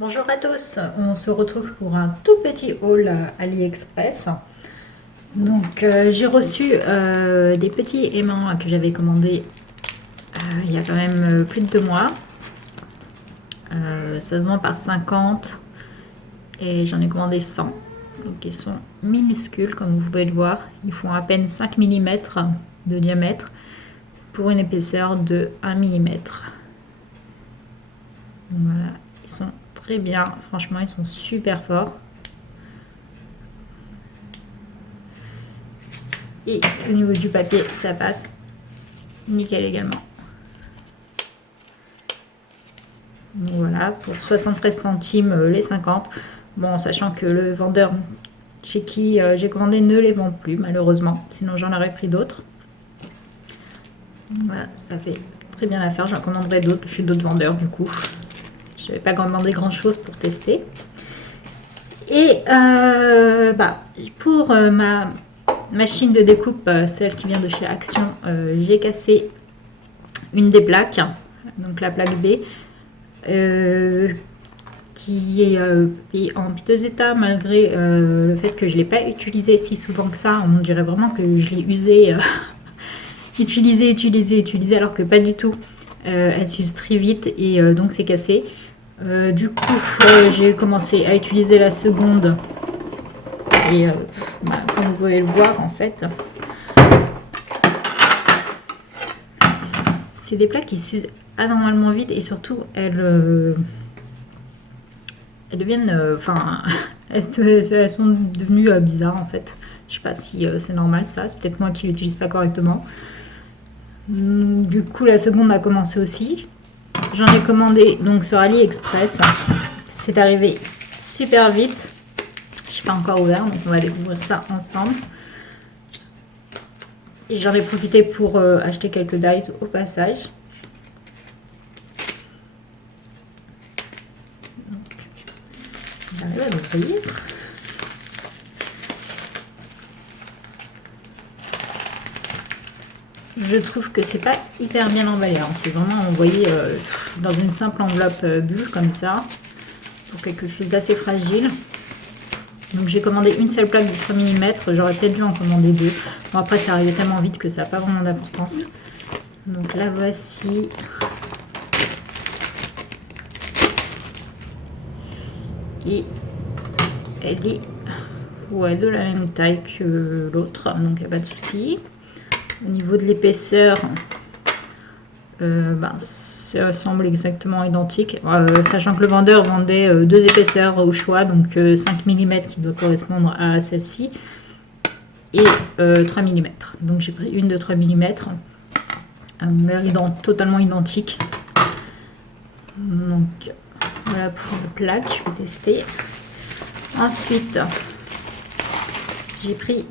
Bonjour à tous, on se retrouve pour un tout petit haul AliExpress. Donc j'ai reçu des petits aimants que j'avais commandés il y a quand même plus de 2 mois. Ça se vend par 50 et j'en ai commandé 100. Donc ils sont minuscules comme vous pouvez le voir. Ils font à peine 5 mm de diamètre pour une épaisseur de 1 mm. Voilà, ils sont très bien, franchement ils sont super forts. Et au niveau du papier, ça passe nickel également. Donc voilà, pour 73 centimes les 50. Bon, sachant que le vendeur chez qui j'ai commandé ne les vend plus, malheureusement. Sinon, j'en aurais pris d'autres. Voilà, ça fait très bien l'affaire. J'en commanderai d'autres chez d'autres vendeurs, du coup. Je n'avais pas commandé grand-chose pour tester. Et pour ma machine de découpe, celle qui vient de chez Action, j'ai cassé une des plaques, donc la plaque B, qui est en piteux état malgré le fait que je ne l'ai pas utilisée si souvent que ça. On dirait vraiment que je l'ai usée, utilisée, alors que pas du tout. Elle s'use très vite et donc c'est cassé. Du coup, j'ai commencé à utiliser la seconde et comme vous pouvez le voir, en fait, c'est des plaques qui s'usent anormalement vite et surtout elles deviennent, elles sont devenues bizarres en fait. Je sais pas si c'est normal ça, c'est peut-être moi qui l'utilise pas correctement. Du coup la seconde a commencé aussi. J'en ai commandé donc sur AliExpress. C'est arrivé super vite. Je suis pas encore ouvert, donc on va découvrir ça ensemble. Et j'en ai profité pour acheter quelques dies au passage. J'arrive à l'ouvrir. Je trouve que c'est pas hyper bien emballé. C'est vraiment envoyé dans une simple enveloppe bulle comme ça, pour quelque chose d'assez fragile. Donc j'ai commandé une seule plaque de 3 mm, j'aurais peut-être dû en commander deux. Bon, après c'est arrivé tellement vite que ça n'a pas vraiment d'importance. Donc la voici. Et elle est de la même taille que l'autre, donc il n'y a pas de souci. Au niveau de l'épaisseur, ça semble exactement identique, sachant que le vendeur vendait deux épaisseurs au choix, donc 5 mm qui doit correspondre à celle-ci et 3 mm. Donc j'ai pris une de 3 mm, totalement identique. Donc voilà pour la plaque, je vais tester. Ensuite, j'ai pris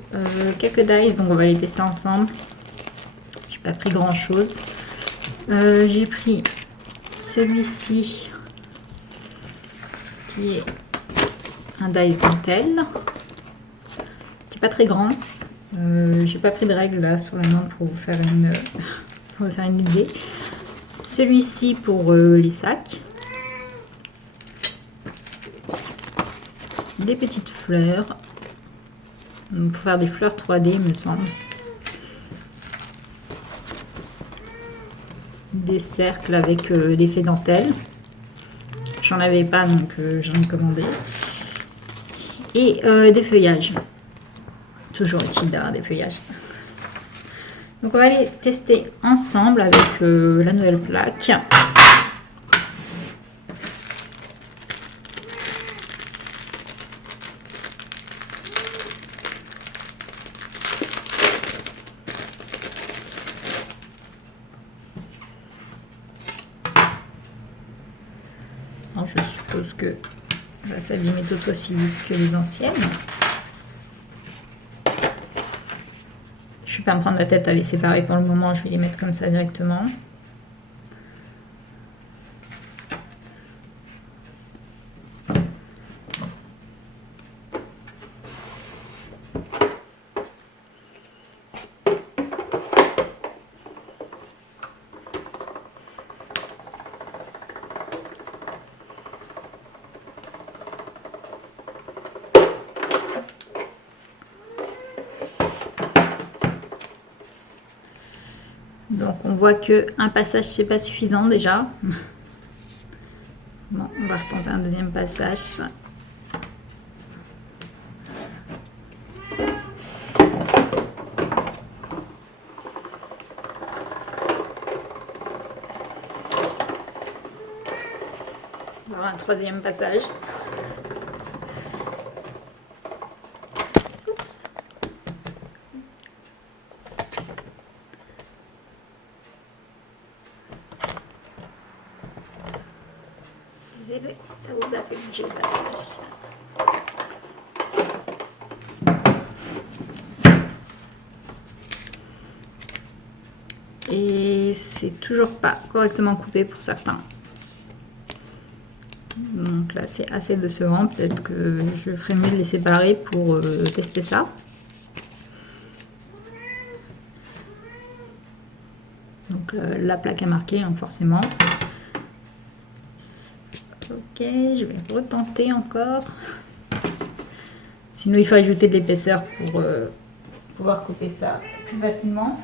quelques dies, donc on va les tester ensemble. J'ai pas pris grand chose. J'ai pris celui-ci qui est un dice dentelle, qui est pas très grand. J'ai pas pris de règle là sur la main pour vous faire une idée. Celui-ci pour les sacs. Des petites fleurs. Pour faire des fleurs 3D, il me semble. Des cercles avec l'effet dentelle. J'en avais pas, donc j'en ai commandé. Et des feuillages. Toujours utile d'avoir des feuillages. Donc on va les tester ensemble avec la nouvelle plaque. Alors, je suppose que va s'abîmer tout aussi vite que les anciennes. Je ne vais pas me prendre la tête à les séparer pour le moment, je vais les mettre comme ça directement. Donc on voit que un passage c'est pas suffisant déjà. Bon, on va retenter un deuxième passage. On va avoir un troisième passage. Oups. Désolé, ça vous a fait bouger le passage. Et c'est toujours pas correctement coupé pour certains. Donc là c'est assez décevant, peut-être que je ferai mieux de les séparer pour tester ça. Donc la plaque a marqué hein, forcément. Ok, je vais retenter encore. Sinon il faut ajouter de l'épaisseur pour pouvoir couper ça plus facilement.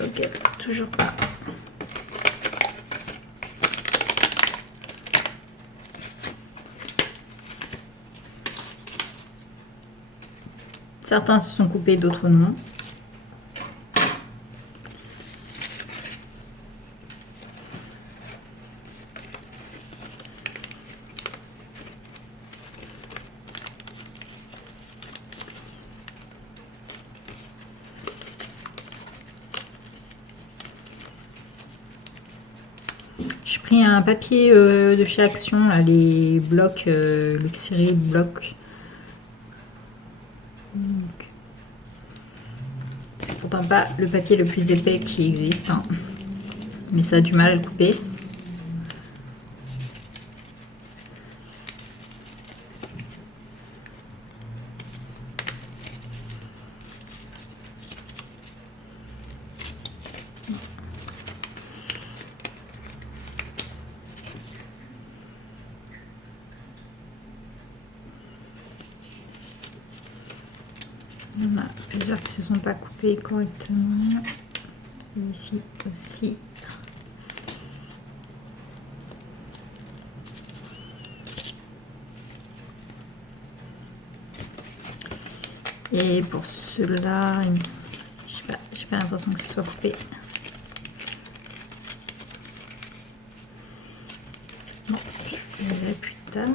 Ok, toujours pas. Certains se sont coupés, d'autres non. J'ai pris un papier de chez Action, là, les blocs, Luxury bloc. C'est pourtant pas le papier le plus épais qui existe, hein. Mais ça a du mal à le couper. Il y en a plusieurs qui ne se sont pas coupés correctement. Celui-ci aussi. Et pour ceux-là, j'ai pas l'impression que ce soit coupé. Bon, je verrai plus tard.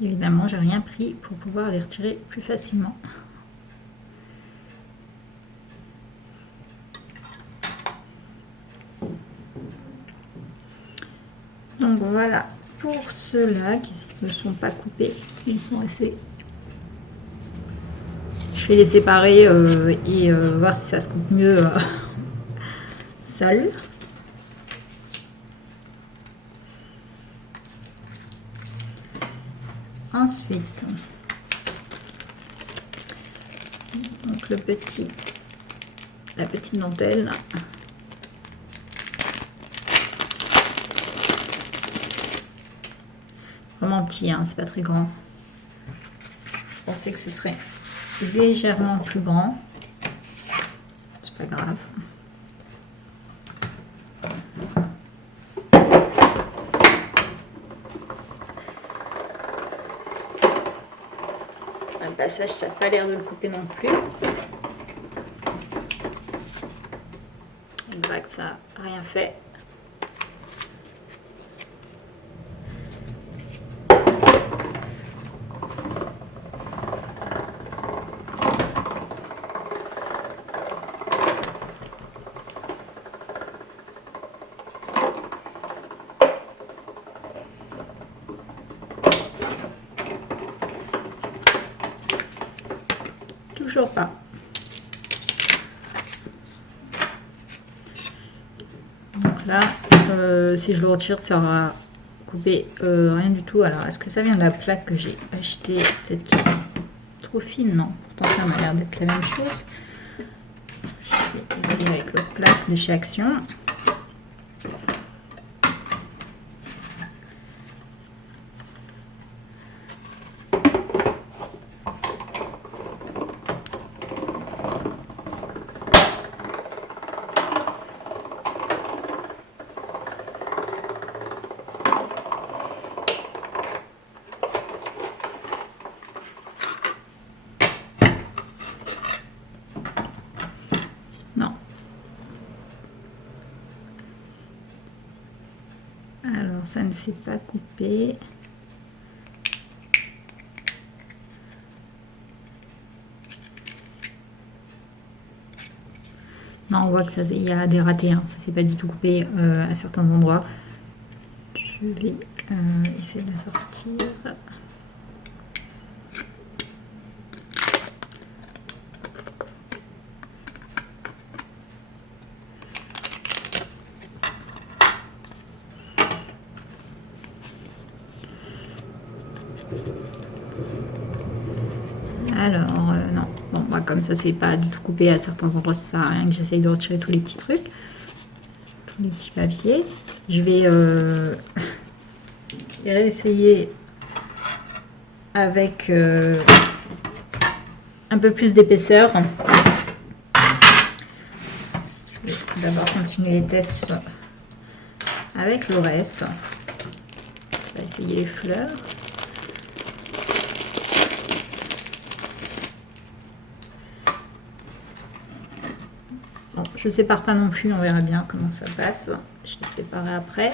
Évidemment, j'ai rien pris pour pouvoir les retirer plus facilement. Donc voilà, pour ceux-là qui ne sont pas coupés, ils sont restés. Je vais les séparer et voir si ça se coupe mieux seul. Ensuite, donc la petite dentelle. Vraiment petit, hein, c'est pas très grand. Je pensais que ce serait légèrement plus grand. C'est pas grave. Un passage, ça n'a pas l'air de le couper non plus. pas que ça n'a rien fait. Toujours pas. Donc là, si je le retire, ça aura coupé rien du tout. Alors, est-ce que ça vient de la plaque que j'ai achetée? Peut-être qu'elle est trop fine, non? Pourtant, ça m'a l'air d'être la même chose. Je vais essayer avec l'autre plaque de chez Action. Non. Alors, ça ne s'est pas coupé. Non, on voit que il y a des ratés, hein. Ça s'est pas du tout coupé à certains endroits. Je vais essayer de la sortir. Alors, non. Bon, moi, comme ça, c'est pas du tout coupé à certains endroits, ça sert à rien que j'essaye de retirer tous les petits trucs, tous les petits papiers. Je vais réessayer avec un peu plus d'épaisseur. Je vais d'abord continuer les tests avec le reste. Je vais essayer les fleurs. Bon, je sépare pas non plus, on verra bien comment ça passe. Je les séparerai après.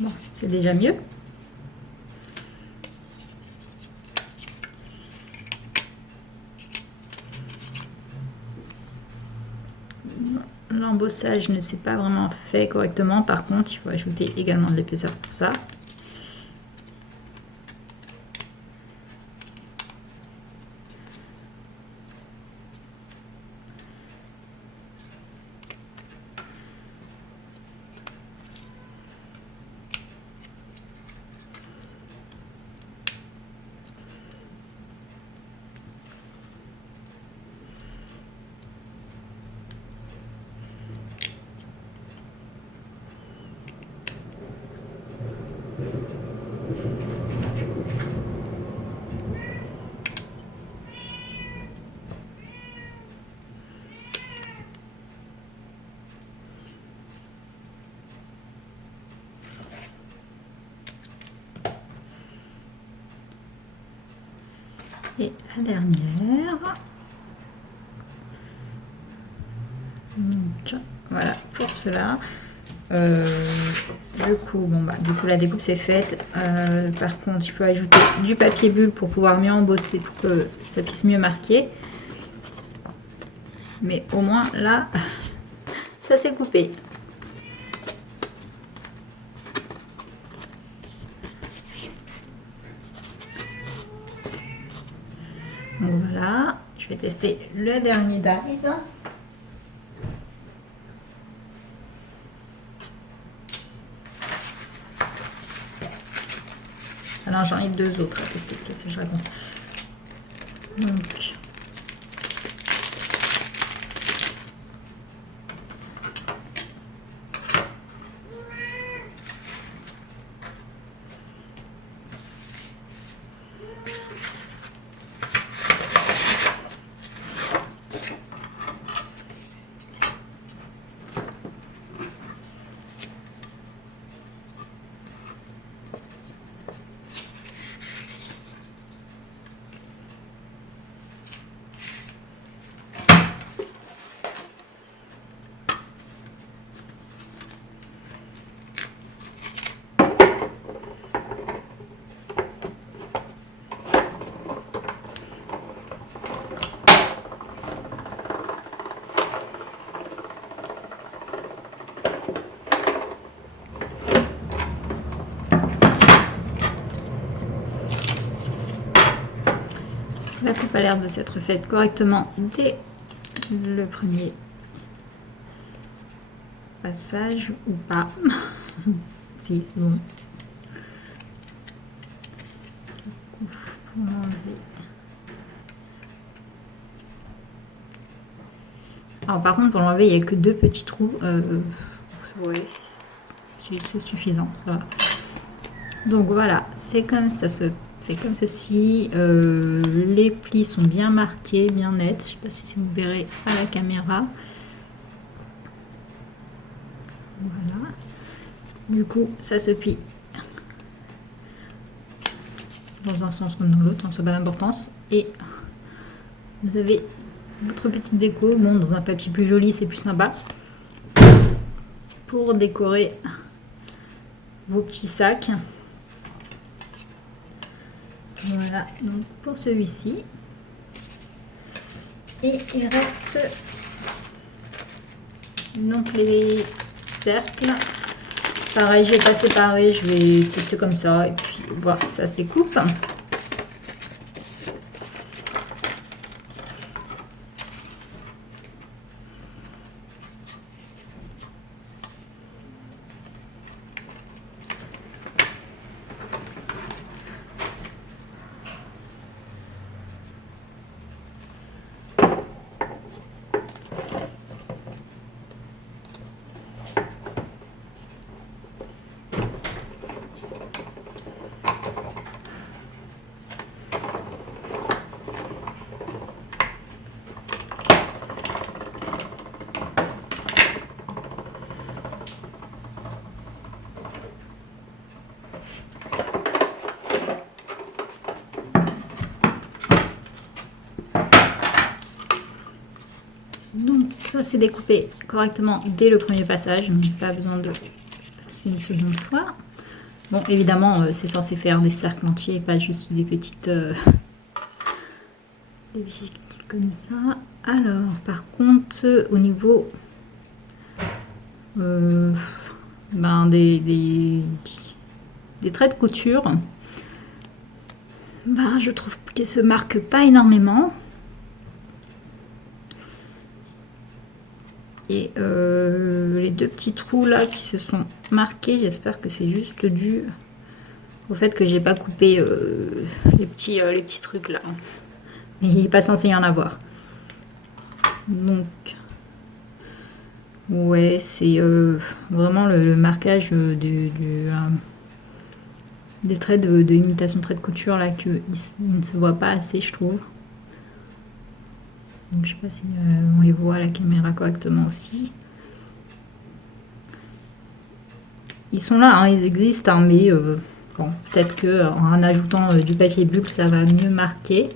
Bon, c'est déjà mieux. L'embossage ne s'est pas vraiment fait correctement. Par contre, il faut ajouter également de l'épaisseur pour ça. Et la dernière. Donc voilà pour cela. Du coup, la découpe c'est faite. Par contre, il faut ajouter du papier bulle pour pouvoir mieux embosser, pour que ça puisse mieux marquer. Mais au moins là, ça s'est coupé. Donc voilà, je vais tester le dernier dies. Alors j'en ai deux autres à tester, qu'est-ce que je raconte. Donc coupe a l'air de s'être faite correctement dès le premier passage ou pas. Si, c'est bon. Pour enlever. Alors par contre pour l'enlever il n'y a que 2 petits trous. Ouais, c'est suffisant, ça va. Donc voilà, c'est comme ça se fait comme ceci. Les plis sont bien marqués, bien nets. Je ne sais pas si vous verrez à la caméra. Voilà. Du coup, ça se plie dans un sens comme dans l'autre, ça n'a pas d'importance. Et vous avez votre petite déco. Bon, dans un papier plus joli, c'est plus sympa. Pour décorer vos petits sacs. Voilà, donc pour celui-ci. Et il reste donc les cercles. Pareil, je vais pas séparer, je vais couper comme ça et puis voir si ça se découpe. Donc ça c'est découpé correctement dès le premier passage, donc pas besoin de passer une seconde fois. Bon évidemment c'est censé faire des cercles entiers, pas juste des petites comme ça. Alors par contre au niveau des traits de couture, je trouve qu'elles se marquent pas énormément. Et les 2 petits trous là qui se sont marqués, j'espère que c'est juste dû au fait que j'ai pas coupé les petits trucs là. Mais il n'est pas censé y en avoir. Donc ouais, c'est vraiment le marquage des traits de imitation de traits de couture là qu'il ne se voit pas assez, je trouve. Donc, je sais pas si on les voit à la caméra correctement aussi. Ils sont là, hein, ils existent, hein, mais bon, peut-être qu'en ajoutant du papier bulle, ça va mieux marquer.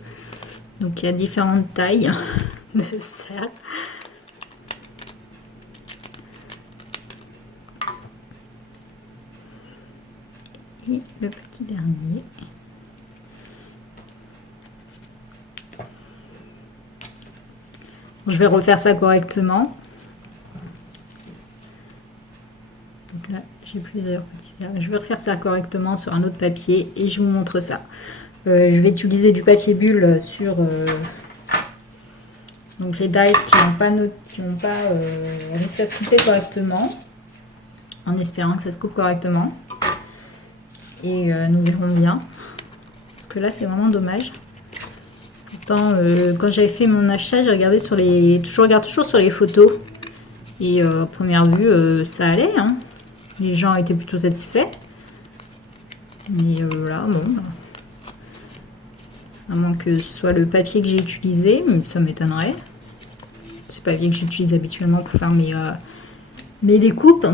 Donc il y a différentes tailles de cercles. Et le petit dernier. Je vais refaire ça correctement. Donc là, j'ai plus d'ailleurs petit cercle. Je vais refaire ça correctement sur un autre papier et je vous montre ça. Je vais utiliser du papier bulle sur donc les dies qui n'ont pas réussi à se couper correctement, en espérant que ça se coupe correctement. Et nous verrons bien. Parce que là, c'est vraiment dommage. Pourtant, quand j'avais fait mon achat, j'ai regardé sur les... Je regarde toujours sur les photos. Et à première vue, ça allait. Hein. Les gens étaient plutôt satisfaits. Mais là, bon... à moins que ce soit le papier que j'ai utilisé, ça m'étonnerait. C'est le papier que j'utilise habituellement pour faire mes découpes.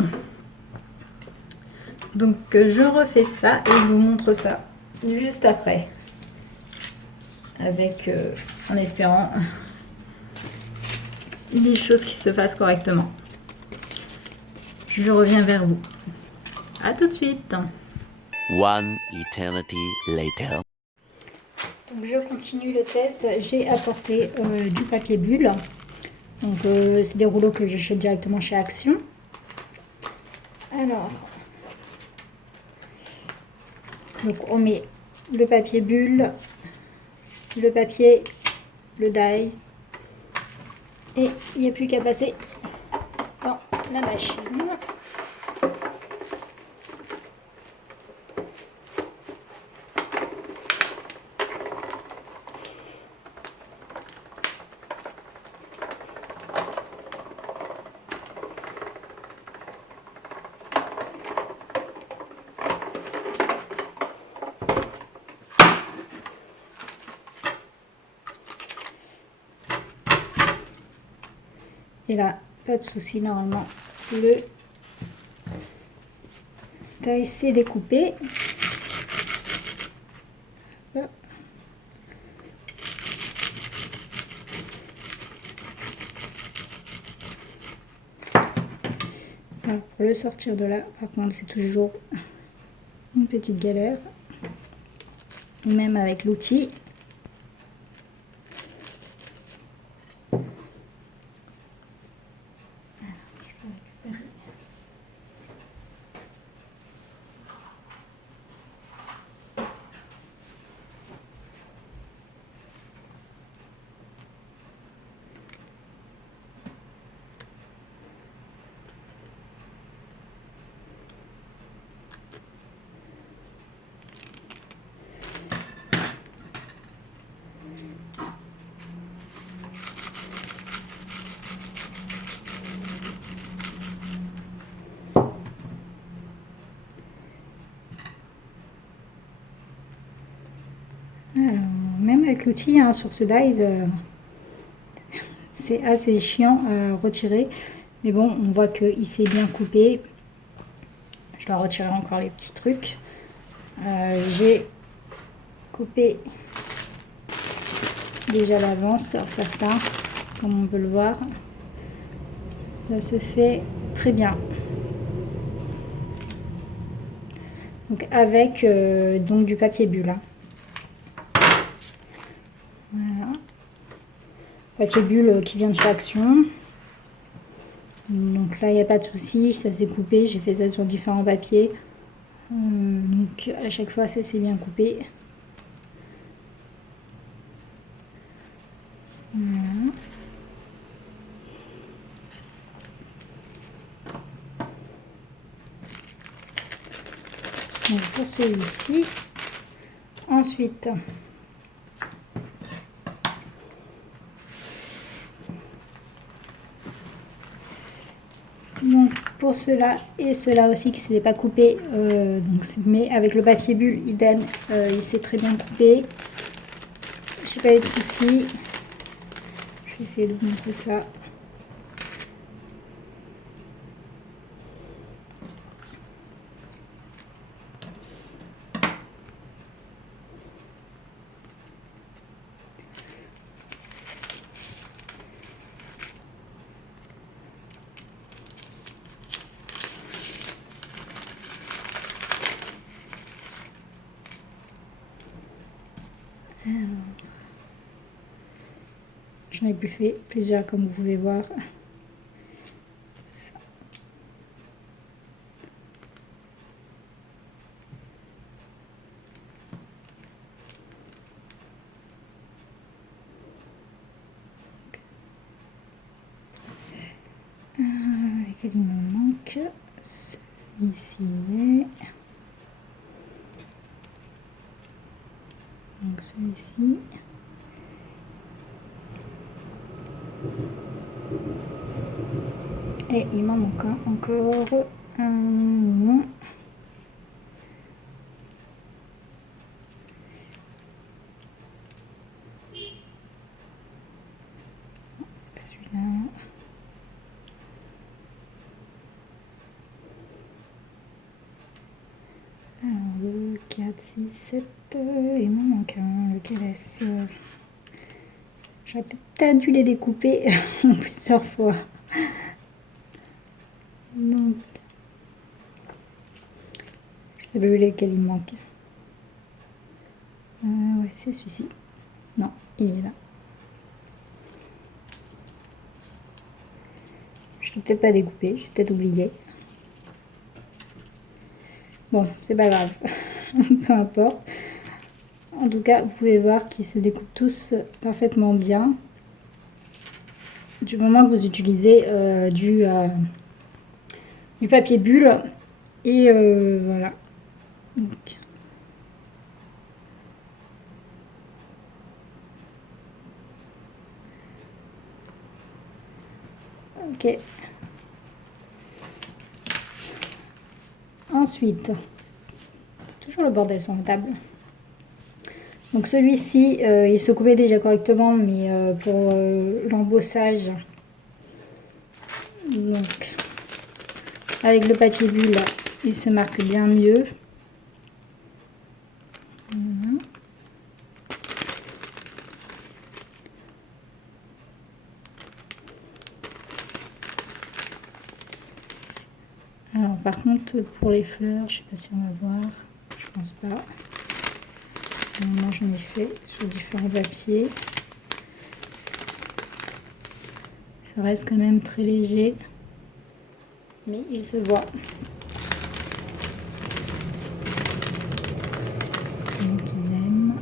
Donc je refais ça et je vous montre ça juste après. Avec, en espérant, des choses qui se fassent correctement. Je reviens vers vous. À tout de suite. One eternity later. Donc je continue le test. J'ai apporté du papier bulle. Donc c'est des rouleaux que j'achète directement chez Action. Alors, donc on met le papier bulle, le papier le die. Et il n'y a plus qu'à passer dans la machine. Et là, pas de souci, normalement, le die s'est découpé. Alors, pour le sortir de là, par contre, c'est toujours une petite galère. Même avec l'outil. Alors, même avec l'outil, hein, sur ce dies, c'est assez chiant à retirer. Mais bon, on voit qu'il s'est bien coupé. Je dois retirer encore les petits trucs. J'ai coupé déjà l'avance sur certains, comme on peut le voir. Ça se fait très bien. Donc avec donc du papier bulle. Hein. Voilà. Papier bulle qui vient de chez Action. Donc là, il n'y a pas de souci, ça s'est coupé. J'ai fait ça sur différents papiers. Donc à chaque fois, ça s'est bien coupé. Voilà. Donc pour celui-ci. Ensuite, donc pour cela et cela aussi qui ne s'était pas coupé, donc, mais avec le papier bulle idem, il s'est très bien coupé. J'ai pas eu de soucis. Je vais essayer de vous montrer ça. J'en ai fait plusieurs comme vous pouvez voir. Ça. Lequel il me manque? Celui-ci. Donc celui-ci. Et il m'en manque encore un. C'est pas celui-là. Alors 2, 4, 6, 7. Il m'en manque un. Lequel est-ce? J'aurais peut-être dû les découper plusieurs fois. Donc, je sais pas lesquels il me manque. Ouais, c'est celui-ci. Non, il est là. Je l'ai peut-être pas découpé, j'ai peut-être oublié. Bon, c'est pas grave, peu importe. En tout cas, vous pouvez voir qu'ils se découpent tous parfaitement bien. Du moment que vous utilisez du papier bulle. Et voilà. Donc. Ok. Ensuite, toujours le bordel sur la table. Donc celui-ci, il se coupait déjà correctement, mais pour l'embossage, donc avec le papier bulle, il se marque bien mieux. Voilà. Alors par contre, pour les fleurs, je sais pas si on va voir, je pense pas. Moi j'en ai fait sur différents papiers. Ça reste quand même très léger, mais il se voit. Donc il aime.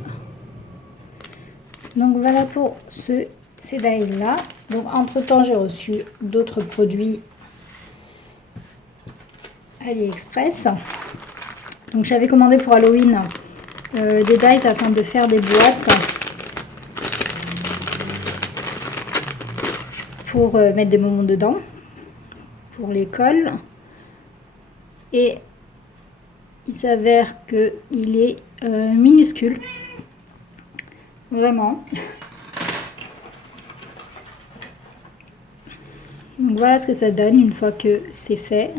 Donc voilà pour ces die là. Donc entre temps j'ai reçu d'autres produits AliExpress. Donc j'avais commandé pour Halloween des dies afin de faire des boîtes pour mettre des bonbons dedans pour l'école. Et il s'avère que il est minuscule, vraiment. Donc voilà ce que ça donne une fois que c'est fait.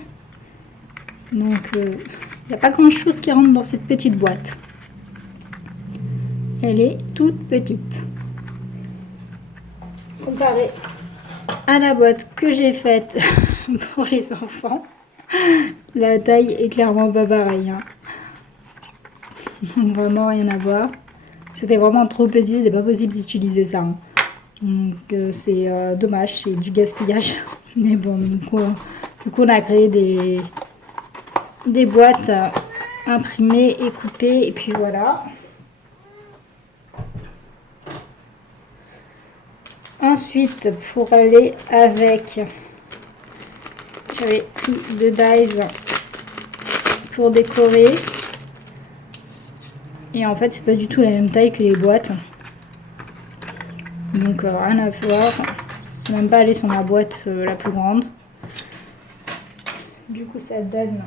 Donc il n'y a pas grand chose qui rentre dans cette petite boîte. Elle est toute petite. Comparée à la boîte que j'ai faite pour les enfants, la taille est clairement pas pareille. Hein. Donc vraiment rien à voir. C'était vraiment trop petit, c'était pas possible d'utiliser ça. Hein. Donc c'est dommage, c'est du gaspillage. Mais bon, du coup on a créé des boîtes imprimées et coupées et puis voilà. Ensuite, pour aller avec, j'avais pris 2 dies pour décorer. Et en fait, c'est pas du tout la même taille que les boîtes. Donc, rien à voir. C'est même pas aller sur ma boîte la plus grande. Du coup, ça donne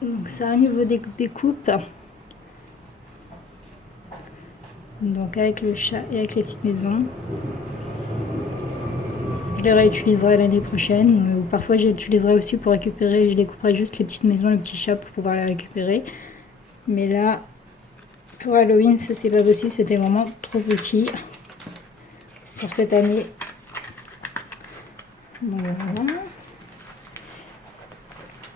donc ça au niveau des découpes. Donc avec le chat et avec les petites maisons. Je les réutiliserai l'année prochaine. Parfois j'utiliserai aussi pour récupérer, je découperai juste les petites maisons, les petits chats pour pouvoir les récupérer. Mais là, pour Halloween, ça c'est pas possible, c'était vraiment trop petit pour cette année. Donc, voilà.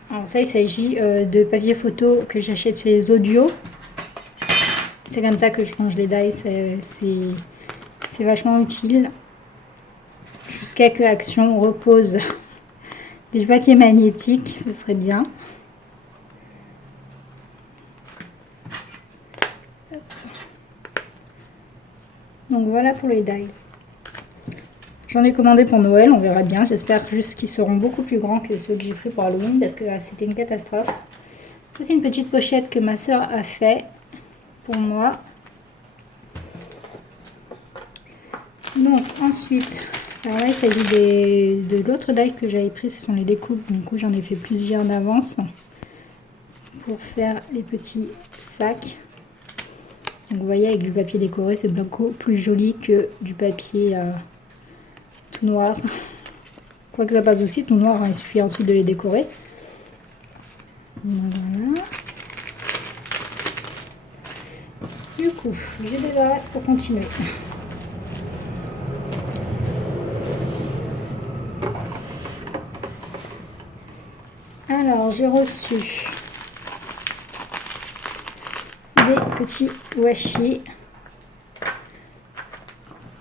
Alors ça, il s'agit de papier photo que j'achète chez les audios. C'est comme ça que je range les dies, c'est vachement utile. Jusqu'à que Action repose des papiers magnétiques, ce serait bien. Donc voilà pour les dies. J'en ai commandé pour Noël, on verra bien. J'espère juste qu'ils seront beaucoup plus grands que ceux que j'ai pris pour Halloween parce que là c'était une catastrophe. Ça c'est une petite pochette que ma soeur a fait pour moi. Donc ensuite, alors là il s'agit de l'autre die que j'avais pris, ce sont les découpes. Du coup j'en ai fait plusieurs d'avance pour faire les petits sacs. Donc vous voyez avec du papier décoré c'est beaucoup plus joli que du papier tout noir. Quoique ça passe aussi tout noir, hein, il suffit ensuite de les décorer. Voilà. Du coup, j'ai des vases pour continuer. Alors, j'ai reçu des petits washi.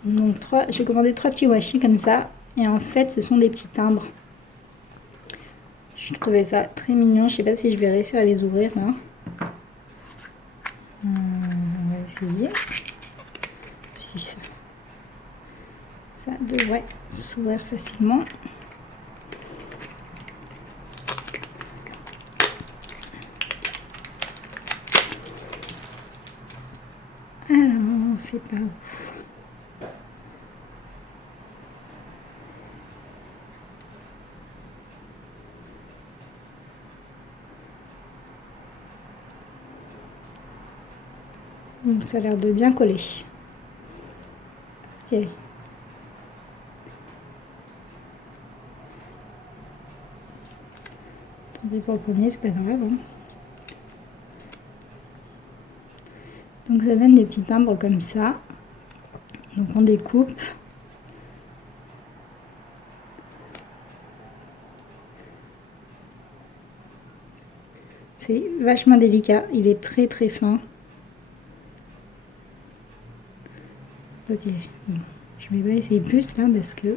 Donc j'ai commandé 3 petits washi comme ça. Et en fait, ce sont des petits timbres. Je trouvais ça très mignon. Je sais pas si je vais réussir à les ouvrir là. On va essayer. Si ça devrait s'ouvrir facilement. Alors, c'est pas où. Ça a l'air de bien coller. Ok. Tant pis pour le premier, c'est pas grave. Hein. Donc ça donne des petits timbres comme ça. Donc on découpe. C'est vachement délicat. Il est très très fin. Ok, bon. Je vais pas essayer plus là parce que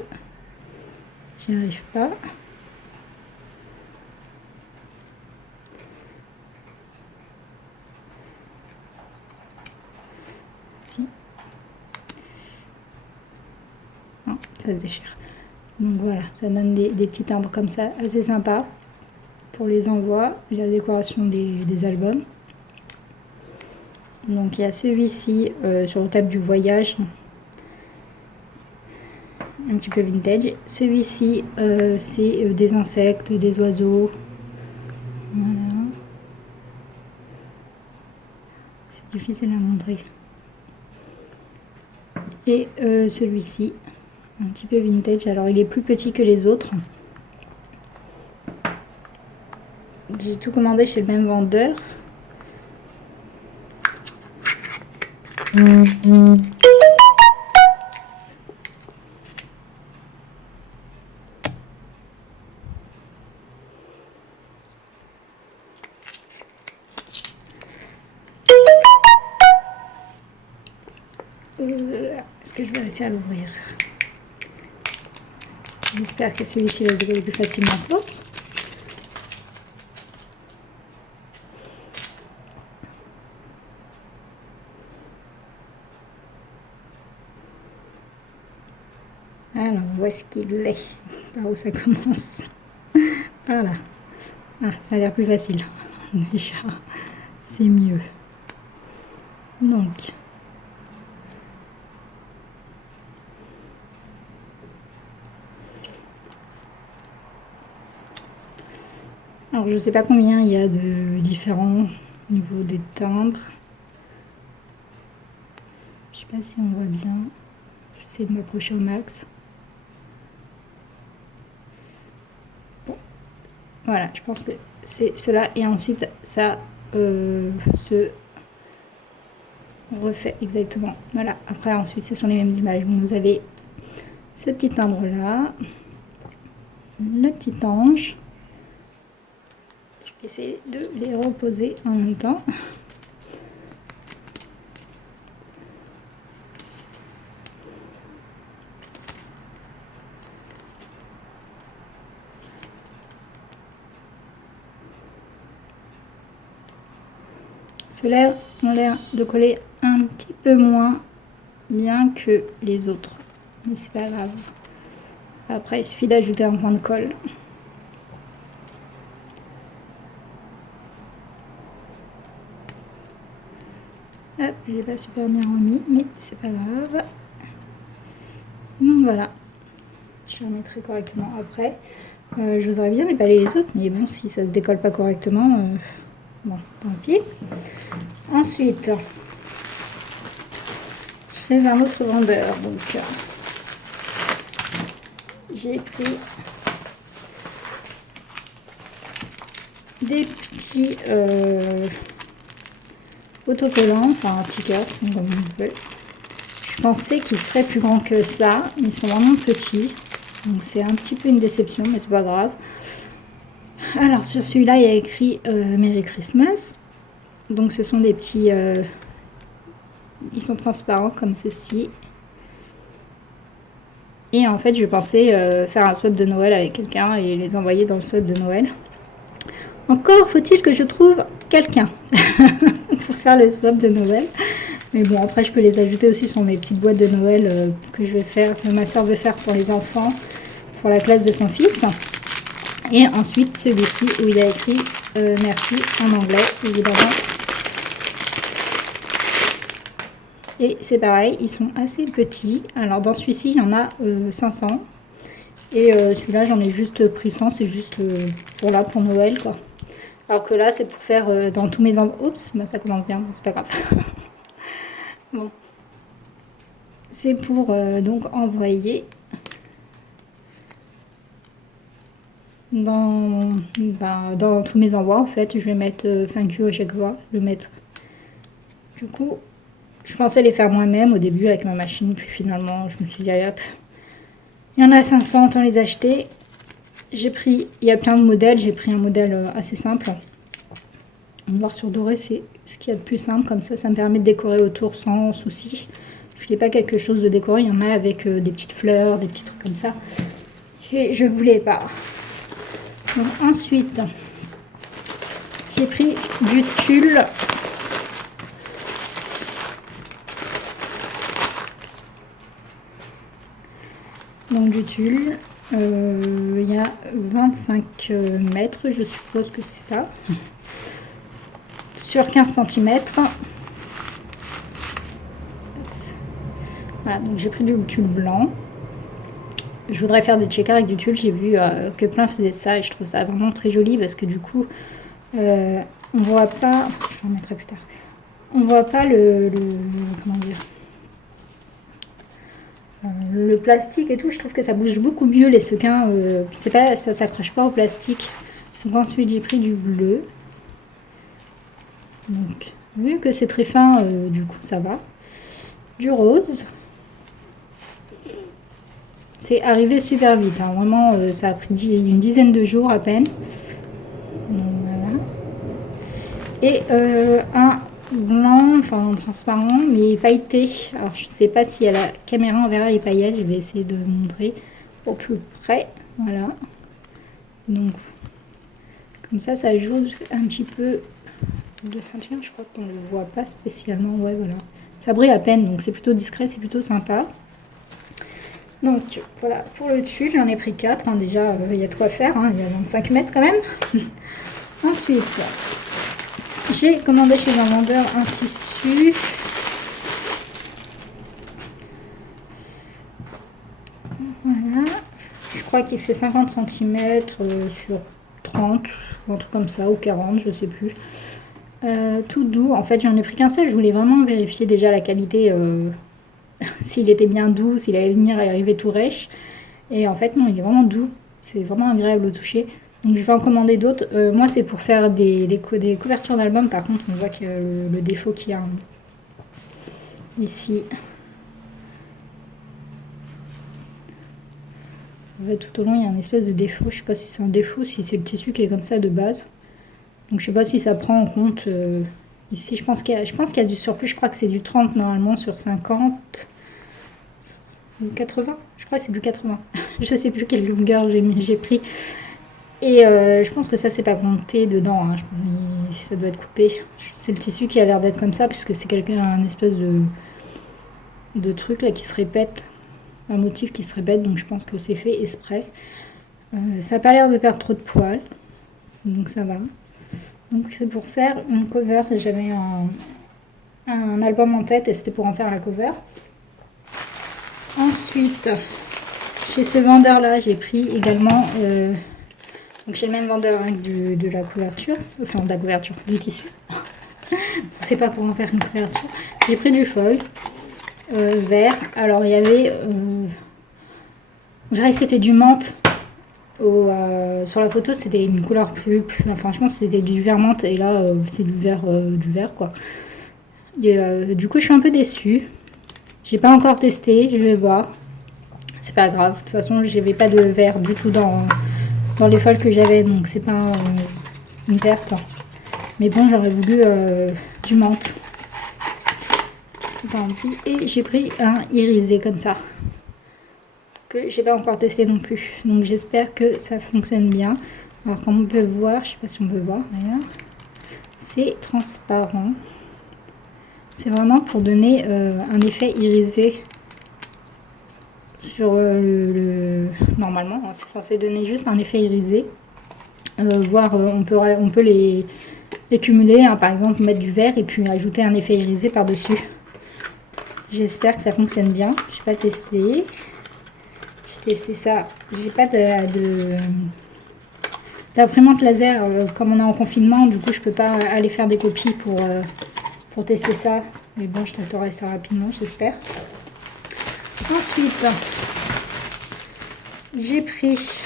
j'y arrive pas. Okay. Non, ça se déchire. Donc voilà, ça donne des petits timbres comme ça, assez sympas pour les envois et la décoration des albums. Donc il y a celui-ci sur le thème du voyage, un petit peu vintage. Celui-ci c'est des insectes, des oiseaux. Voilà. C'est difficile à montrer. Et celui-ci, un petit peu vintage. Alors il est plus petit que les autres. J'ai tout commandé chez le même vendeur. Est-ce que je vais réussir à l'ouvrir? J'espère que celui-ci va se décoller plus facilement que l'autre. Alors, où est-ce qu'il est? Par où ça commence? Par là. Ah, ça a l'air plus facile. Déjà, c'est mieux. Donc, alors je ne sais pas combien il y a de différents niveaux des timbres. Je ne sais pas si on voit bien. J'essaie de m'approcher au max. Bon. Voilà, je pense que c'est cela. Et ensuite, ça se refait exactement. Voilà, après ensuite, ce sont les mêmes images. Donc, vous avez ce petit timbre là, le petit ange. Je vais essayer de les reposer en même temps. Ceux-là ont l'air de coller un petit peu moins bien que les autres, mais c'est pas grave. Après, il suffit d'ajouter un point de colle. Hop, j'ai pas super bien remis, mais c'est pas grave. Donc voilà, je remettrai correctement après. Je vous aurais bien déballé les autres, mais bon, si ça se décolle pas correctement, bon, tant pis. Ensuite, chez un autre vendeur, donc j'ai pris des petits autocollants, enfin stickers, comme vous voulez. Je pensais qu'ils seraient plus grands que ça, ils sont vraiment petits, donc c'est un petit peu une déception, mais c'est pas grave. Alors sur celui-là, il y a écrit Merry Christmas. Donc ce sont des petits... ils sont transparents comme ceci. Et en fait, je pensais faire un swap de Noël avec quelqu'un et les envoyer dans le swap de Noël. Encore faut-il que je trouve quelqu'un pour faire le swap de Noël. Mais bon, après, je peux les ajouter aussi sur mes petites boîtes de Noël que je vais faire, que ma soeur veut faire pour les enfants, pour la classe de son fils. Et ensuite, celui-ci où il a écrit merci en anglais, évidemment. Et c'est pareil, ils sont assez petits. Alors, dans celui-ci, il y en a 500. Et celui-là, j'en ai juste pris 100. C'est juste pour Noël, quoi. Alors que là, c'est pour faire dans tous mes enveloppes. Oups, bah, ça commence bien, c'est pas grave. Bon. C'est pour donc envoyer dans tous mes envois. En fait, je vais mettre thank you à chaque fois. Je vais mettre. Du coup, je pensais les faire moi-même au début avec ma machine. Puis finalement, je me suis dit, allez hop, il y en a 500, autant les acheter. J'ai pris, il y a plein de modèles, j'ai pris un modèle assez simple. Noir sur doré, c'est ce qu'il y a de plus simple, comme ça me permet de décorer autour sans souci. Je voulais pas quelque chose de décoré, il y en a avec des petites fleurs, des petits trucs comme ça. Et je voulais pas. Donc, ensuite, j'ai pris du tulle. Donc du tulle, il y a 25 mètres, je suppose que c'est ça, sur 15 cm. Voilà, donc j'ai pris du tulle blanc. Je voudrais faire des checkers avec du tulle, j'ai vu que plein faisaient ça et je trouve ça vraiment très joli parce que du coup, on voit pas, je le remettrai plus tard, on voit pas comment dire, le plastique et tout. Je trouve que ça bouge beaucoup mieux les sequins, c'est pas, ça s'accroche pas au plastique. Donc ensuite j'ai pris du bleu. Donc vu que c'est très fin, du coup ça va. Du rose. C'est arrivé super vite, hein. Vraiment ça a pris une dizaine de jours à peine. Donc, voilà. Et un blanc, enfin transparent, mais pailleté. Alors je sais pas si à la caméra on verra les paillettes, je vais essayer de montrer au plus près. Voilà. Donc comme ça ajoute un petit peu de scintillant. Je crois qu'on ne le voit pas spécialement. Ouais, voilà. Ça brille à peine, donc c'est plutôt discret, c'est plutôt sympa. Donc voilà, pour le tulle, j'en ai pris 4. Hein, déjà, il y a de quoi faire, hein, il y a 25 mètres quand même. Ensuite, j'ai commandé chez un vendeur un tissu. Voilà, je crois qu'il fait 50 cm sur 30, ou un truc comme ça, ou 40, je sais plus. Tout doux, en fait j'en ai pris qu'un seul, je voulais vraiment vérifier déjà la qualité, s'il était bien doux, s'il allait venir et arriver tout rêche. Et en fait non, il est vraiment doux, c'est vraiment agréable au toucher. Donc je vais en commander d'autres. Moi c'est pour faire des couvertures d'albums. Par contre on voit que le défaut qu'il y a ici. En fait, tout au long il y a un espèce de défaut. Je sais pas si c'est un défaut, si c'est le tissu qui est comme ça de base. Donc je sais pas si ça prend en compte. Ici je pense qu'il y a du surplus. Je crois que c'est du 30 normalement sur 50. Ou 80. Je crois que c'est du 80. Je sais plus quelle longueur j'ai pris. Et je pense que ça c'est pas compté dedans, hein. Ça doit être coupé. C'est le tissu qui a l'air d'être comme ça puisque c'est un espèce de truc là qui se répète, un motif qui se répète, donc je pense que c'est fait exprès. Ça n'a pas l'air de perdre trop de poils, donc ça va. Donc c'est pour faire une cover. J'avais un album en tête et c'était pour en faire la cover. Ensuite, chez ce vendeur là j'ai pris également donc chez le même vendeur hein, de la couverture, enfin de la couverture, du tissu. C'est pas pour en faire une couverture. J'ai pris du foil vert. Alors il y avait, je dirais que c'était du menthe. Sur la photo c'était une couleur plus franchement c'était du vert menthe et là c'est du vert quoi. Et, du coup je suis un peu déçue. J'ai pas encore testé, je vais voir. C'est pas grave. De toute façon j'avais pas de vert du tout dans les foils que j'avais, donc c'est pas une perte. Mais bon, j'aurais voulu du menthe. Tant pis. Et j'ai pris un irisé comme ça. que j'ai pas encore testé non plus. Donc j'espère que ça fonctionne bien. Alors comme on peut voir, je sais pas si on peut voir d'ailleurs, c'est transparent. C'est vraiment pour donner un effet irisé sur normalement, hein, c'est censé donner juste un effet irisé. Voire on peut les cumuler, hein, par exemple mettre du vert et puis ajouter un effet irisé par-dessus. J'espère que ça fonctionne bien. Je n'ai pas testé. J'ai testé ça. J'ai pas d'imprimante laser comme on est en confinement. Du coup, je peux pas aller faire des copies pour tester ça. Mais bon, je testerai ça rapidement, j'espère. Ensuite, j'ai pris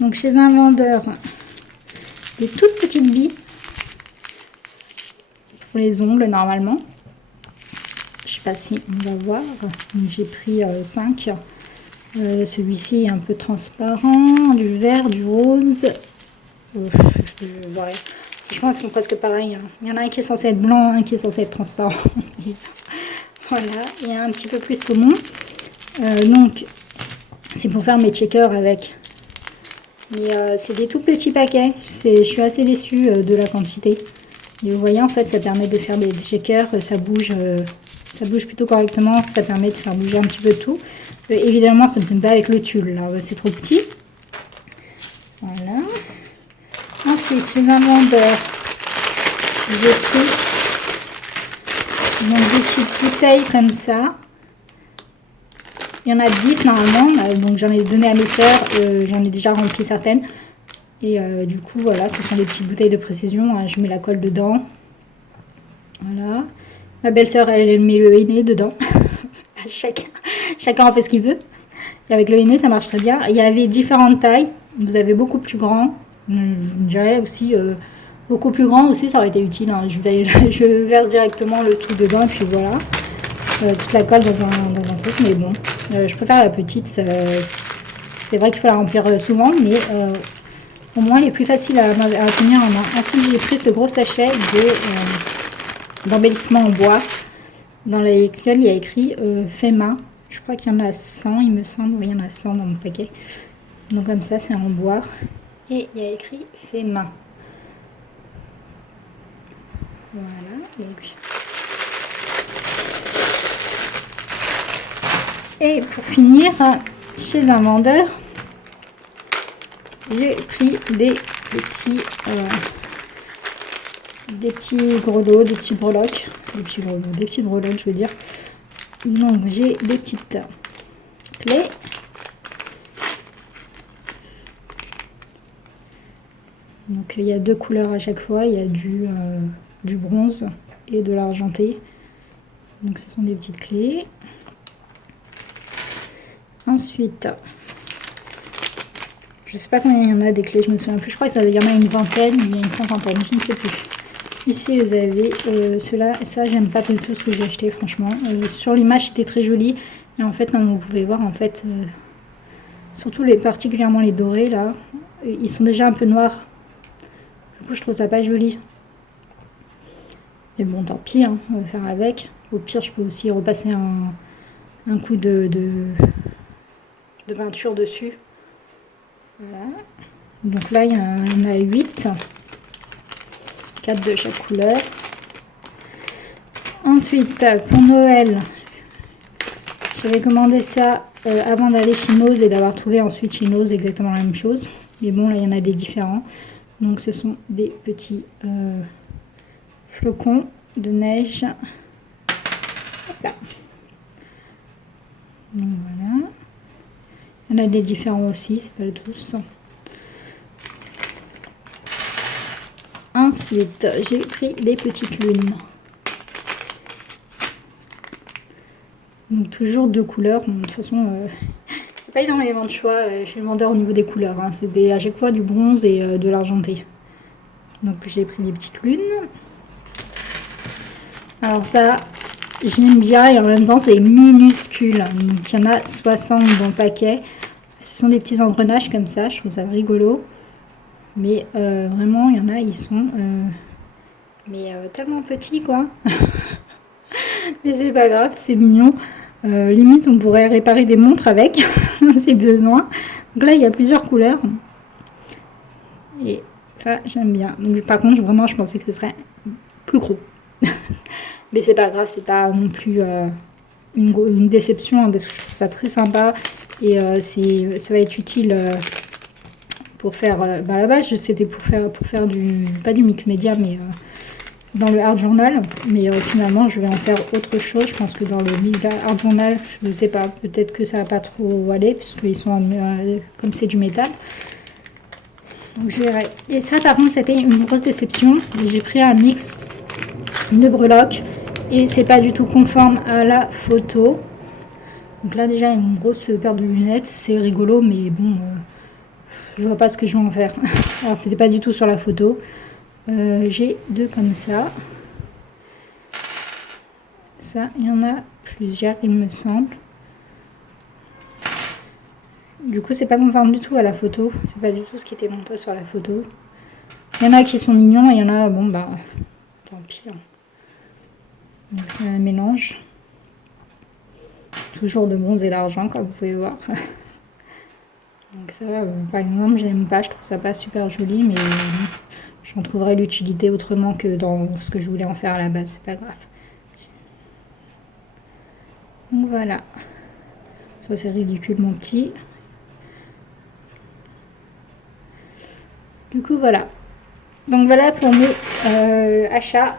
donc chez un vendeur des toutes petites billes pour les ongles normalement. Je sais pas si on va voir. J'ai pris 5. Celui-ci est un peu transparent, du vert, du rose. Ouais. Franchement, ils sont presque pareils. Hein. Il y en a un qui est censé être blanc, un qui est censé être transparent. Voilà, il y a un petit peu plus saumon. Donc, c'est pour faire mes checkers avec. Mais c'est des tout petits paquets. Je suis assez déçue de la quantité. Et vous voyez, en fait, ça permet de faire des checkers. Ça bouge plutôt correctement. Ça permet de faire bouger un petit peu tout. Évidemment, ça ne me pas avec le tulle. Là, c'est trop petit. Voilà. Ensuite, chez un vendeur, j'ai pris donc, des petites bouteilles comme ça. Il y en a 10 normalement, donc j'en ai donné à mes sœurs, j'en ai déjà rempli certaines. Et du coup, voilà, ce sont des petites bouteilles de précision, hein, je mets la colle dedans. Voilà. Ma belle-sœur, elle met le henné dedans. Chacun en fait ce qu'il veut. Et avec le henné, ça marche très bien. Il y avait différentes tailles, vous avez beaucoup plus grand. Je dirais aussi beaucoup plus grand aussi, ça aurait été utile. Hein. Je verse directement le tout dedans et puis voilà. Toute la colle dans un truc, mais bon, je préfère la petite. C'est vrai qu'il faut la remplir souvent, mais au moins elle est plus facile à tenir en main. Ensuite, j'ai pris ce gros sachet d'embellissement en bois, dans lequel il y a écrit fait main. Je crois qu'il y en a 100, il me semble. Oui, il y en a 100 dans mon paquet. Donc comme ça, c'est en bois. Et il y a écrit fait main. Voilà, donc. Et pour finir, chez un vendeur, j'ai pris des petits grelots, des petits breloques, des petits breloques, je veux dire. Donc j'ai des petites clés. Donc il y a 2 couleurs à chaque fois, il y a du bronze et de l'argenté. Donc ce sont des petites clés. Ensuite, je ne sais pas combien il y en a des clés, je me souviens plus. Je crois qu'il y en a une vingtaine, il y a une cinquantaine, je ne sais plus. Ici, vous avez ceux-là. Ça, j'aime pas du tout ce que j'ai acheté, franchement. Sur l'image, c'était très joli. Et en fait, comme vous pouvez voir, en fait, surtout particulièrement les dorés, là, ils sont déjà un peu noirs. Du coup, je trouve ça pas joli. Mais bon, tant pis, hein, on va faire avec. Au pire, je peux aussi repasser un coup de peinture dessus. Voilà. Donc là, il y en a 8. 4 de chaque couleur. Ensuite, pour Noël, j'avais commandé ça avant d'aller chez Nose et d'avoir trouvé ensuite chez Nose exactement la même chose. Mais bon, là, il y en a des différents. Donc, ce sont des petits flocons de neige. Hop là. Donc, voilà. Il y en a des différents aussi, c'est pas tous. Ensuite, j'ai pris des petites lunes. Donc toujours 2 couleurs. De toute façon, c'est pas énormément de choix chez le vendeur au niveau des couleurs. Hein. C'est à chaque fois du bronze et de l'argenté. Donc j'ai pris des petites lunes. Alors ça, j'aime bien et en même temps c'est minuscule. Donc il y en a 60 dans le paquet. Ce sont des petits engrenages comme ça, je trouve ça rigolo. Mais vraiment, il y en a, ils sont tellement petits quoi. Mais c'est pas grave, c'est mignon. Limite, on pourrait réparer des montres avec, si besoin. Donc là, il y a plusieurs couleurs. Et ça, j'aime bien. Donc, par contre, vraiment, je pensais que ce serait plus gros. Mais c'est pas grave, c'est pas non plus une déception, hein, parce que je trouve ça très sympa. Et ça va être utile pour faire... à la base, c'était pour faire du... Pas du mix média, mais... dans le art journal, mais finalement je vais en faire autre chose. Je pense que dans le art journal, je ne sais pas, peut-être que ça va pas trop aller, puisqu'ils sont comme c'est du métal. Donc je verrai. Et ça par contre c'était une grosse déception. J'ai pris un mix de breloques et c'est pas du tout conforme à la photo. Donc là déjà il y a une grosse paire de lunettes, c'est rigolo, mais bon, je vois pas ce que je vais en faire. Alors c'était pas du tout sur la photo. J'ai deux comme ça. Ça, il y en a plusieurs, il me semble. Du coup, c'est pas conforme du tout à la photo. C'est pas du tout ce qui était montré sur la photo. Il y en a qui sont mignons et il y en a, bon, bah, tant pis. Donc, c'est un mélange. Toujours de bronze et d'argent, comme vous pouvez voir. Donc, ça, par exemple, j'aime pas, je trouve ça pas super joli, mais j'en trouverai l'utilité autrement que dans ce que je voulais en faire à la base, c'est pas grave. Donc voilà. Ça c'est ridiculement petit. Du coup voilà. Donc voilà pour mes achats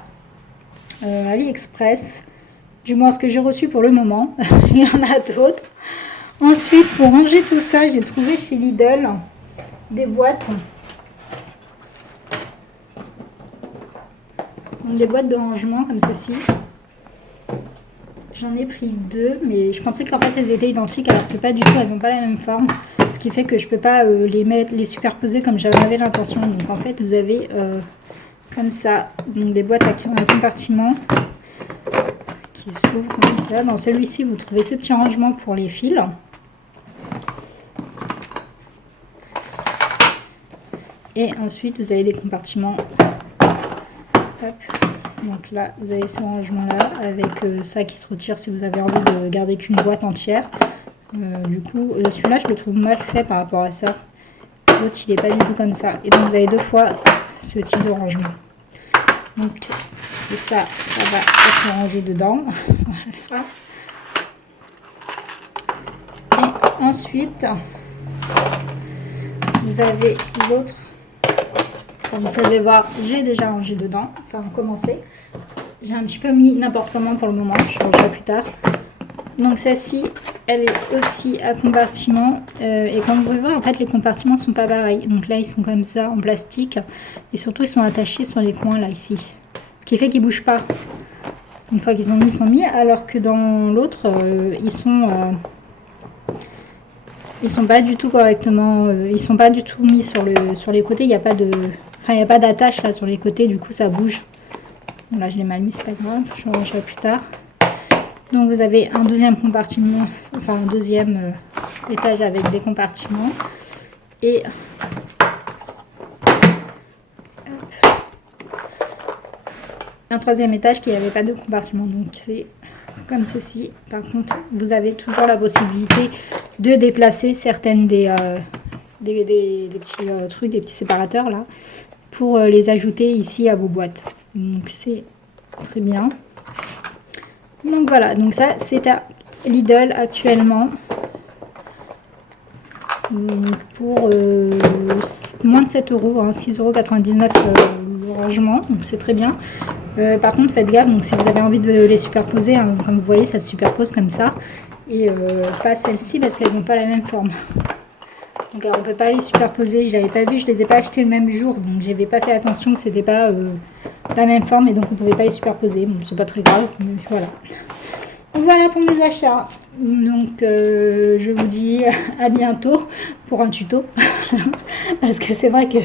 AliExpress. Du moins ce que j'ai reçu pour le moment. Il y en a d'autres. Ensuite pour ranger tout ça, j'ai trouvé chez Lidl des boîtes. Donc des boîtes de rangement comme ceci. J'en ai pris deux, mais je pensais qu'en fait elles étaient identiques alors que pas du tout, elles n'ont pas la même forme. Ce qui fait que je peux pas les superposer comme j'avais l'intention. Donc en fait vous avez comme ça, donc des boîtes avec un compartiment qui s'ouvre comme ça. Dans celui-ci vous trouvez ce petit rangement pour les fils. Et ensuite vous avez des compartiments. Hop. Donc là, vous avez ce rangement-là avec ça qui se retire si vous avez envie de garder qu'une boîte entière. Du coup, celui-là, je le trouve mal fait par rapport à ça. L'autre, il n'est pas du tout comme ça. Et donc, vous avez deux fois ce type de rangement. Donc, ça va être rangé dedans. Voilà. Et ensuite, vous avez l'autre. Comme vous pouvez voir, j'ai déjà rangé dedans, enfin commencé. J'ai un petit peu mis n'importe comment pour le moment, je rangerai plus tard. Donc celle-ci, elle est aussi à compartiment. Et comme vous pouvez voir, en fait, les compartiments sont pas pareils. Donc là, ils sont comme ça, en plastique. Et surtout, ils sont attachés sur les coins, là, ici. Ce qui fait qu'ils bougent pas. Une fois qu'ils sont mis. Alors que dans l'autre, ils sont pas du tout correctement. Ils sont pas du tout mis sur les côtés. Il n'y a pas de... Enfin, il n'y a pas d'attache là sur les côtés, du coup ça bouge. Bon, là je l'ai mal mis, c'est pas grave, je le rangerai plus tard. Donc vous avez un deuxième compartiment, enfin un deuxième étage avec des compartiments. Et un troisième étage qui n'avait pas de compartiment. Donc c'est comme ceci. Par contre, vous avez toujours la possibilité de déplacer certaines des petits trucs, des petits séparateurs là, pour les ajouter ici à vos boîtes. Donc c'est très bien. Donc voilà, donc ça c'est à Lidl actuellement. Donc pour moins de 7 euros, hein, 6,99 € le rangement, donc c'est très bien. Par contre faites gaffe, donc si vous avez envie de les superposer, hein, comme vous voyez ça se superpose comme ça. Et pas celles-ci parce qu'elles n'ont pas la même forme. Donc alors, on ne peut pas les superposer, j'avais pas vu, je les ai pas achetés le même jour, donc j'avais pas fait attention que c'était pas la même forme et donc on ne pouvait pas les superposer. Bon, c'est pas très grave, mais voilà. Donc voilà pour mes achats. Donc je vous dis à bientôt pour un tuto. Parce que c'est vrai que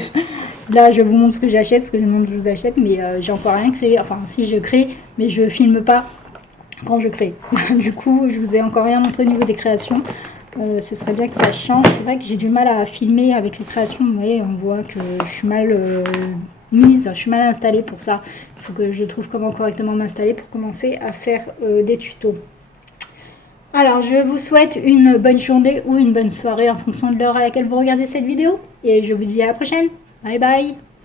là je vous montre ce que j'achète, ce que je vous achète, mais j'ai encore rien créé. Enfin si je crée, mais je filme pas quand je crée. Du coup je vous ai encore rien montré au niveau des créations. Ce serait bien que ça change. C'est vrai que j'ai du mal à filmer avec les créations. Vous voyez, on voit que je suis mal mise, je suis mal installée pour ça. Il faut que je trouve comment correctement m'installer pour commencer à faire des tutos. Alors, je vous souhaite une bonne journée ou une bonne soirée en fonction de l'heure à laquelle vous regardez cette vidéo. Et je vous dis à la prochaine. Bye bye.